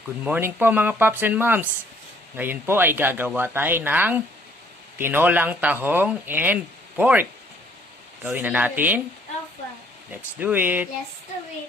Good morning po mga Pops and Moms. Ngayon po ay gagawa tayo ng tinolang tahong and pork. Gawin na natin. Alpha. Let's do it. Let's do it.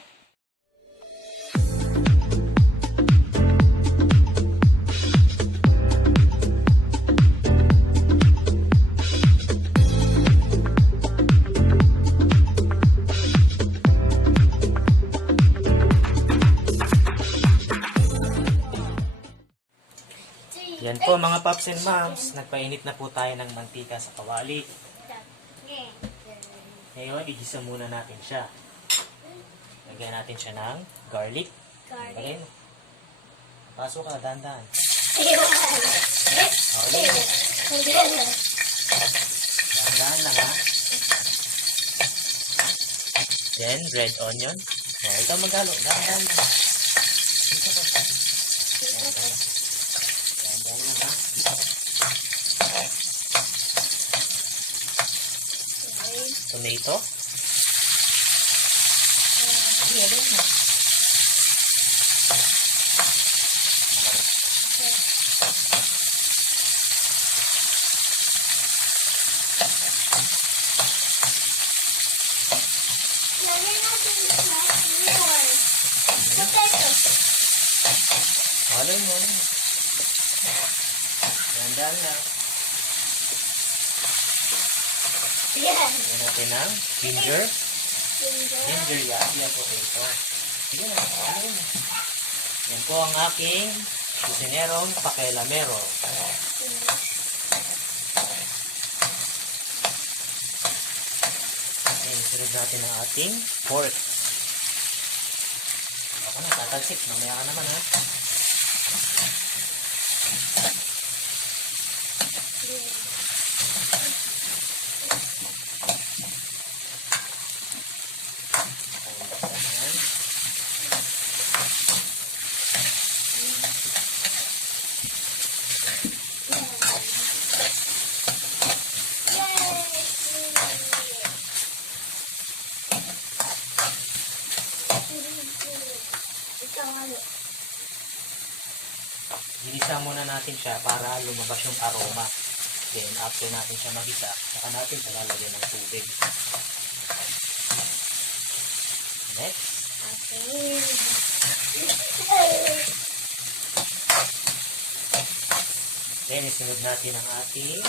Yan po mga Pops and Moms. Nagpainit na po tayo ng mantika sa kawali. Ngayon, igisa muna natin siya. Lagyan natin siya ng garlic. Garlic. Pasok ka, dahan-dahan. Okay. Dahan-dahan lang ha. Then, red onion. O, ikaw maghalo. Dahan-dahan lang. Dito ka. Dahan-dahan. Dahan-dahan lang ha. Tomato. Ayan na. Halo mo. Dahan-dahan lang. Lagyan natin ng ginger. Ginger yan. Yan po ito. Sige na. Ano yun? Yan po ang aking kusinerong pakialamero. Ayan, sunod natin ang ating pork. Ako na, tatalsik. Mamaya ka naman ha. Ginisa muna natin siya para lumabas yung aroma. Then, after natin siya magisa, saka natin siya lalagyan ng tubig. Next. Then, isunod natin ang ating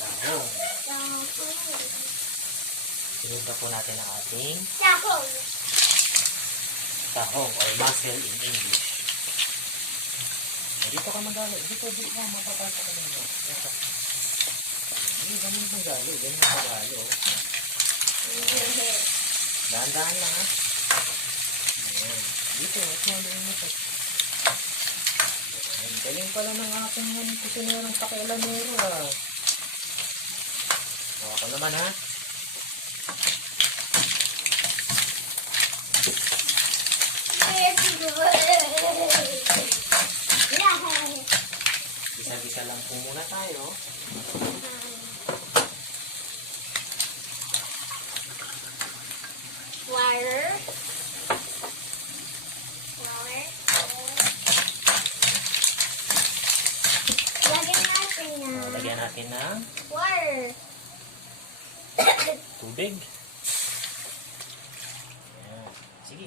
tahong. Sunod na po natin ang ating tahong or mussel in English. Dito ka magalo. Dito ka. Mapapasok ka dito. Hindi, ganun magalo. Ganun magalo. Dahan-dahan lang ha. Ayan. Dito. Ito mo ito. Ayan. Galing pala ng aking kusinerang pakialamero ha. Ako naman ha. Bisa-bisa lang po muna tayo. Water. Lagyan natin ng water. tubig. Ayan. Sige.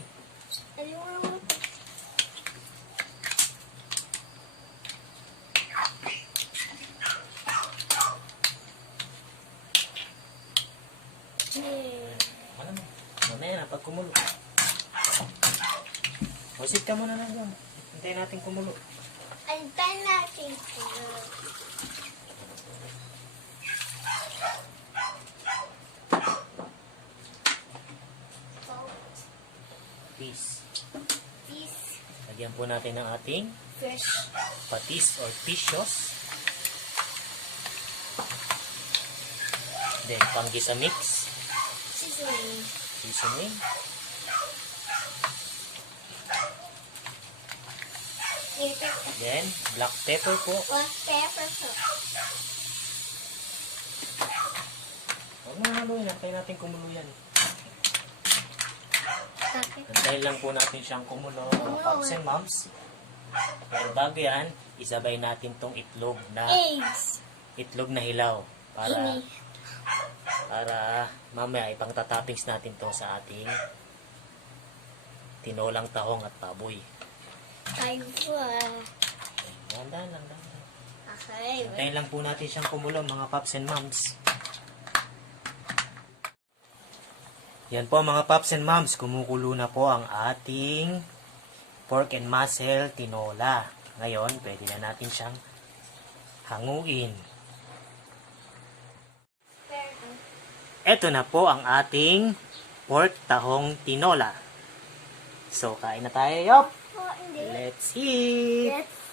Ano mo? Mamaya na, pag kumulo. Wasit ka muna na dyan. Hintayin natin kumulo. Antayin natin ito. Peace. Fish. Lagyan po natin ng ating Fish. patis or pishos. Then, panggisa mix. Seasoning. Seasoning. Then, black pepper po. Black pepper po. Huwag mo haluin. Antayin natin kumulo yan. Antayin lang po natin siyang kumulo, mga paps and moms. Pero bago yan, isabay natin tong itlog na Eggs. hilaw para Ini. mamaya ipang-toppings natin to sa ating tinolang tahong at baboy. Ay, wow. Dandan. Okay. Antayin lang po natin siyang kumulo, mga paps and moms. Yan po mga paps and moms, kumukulo na po ang ating pork and mussel tinola. Ngayon, pwede na natin siyang hanguin. Ito na po ang ating pork tahong tinola. So, kain na tayo, Yop! Oh, hindi. Let's eat! Let's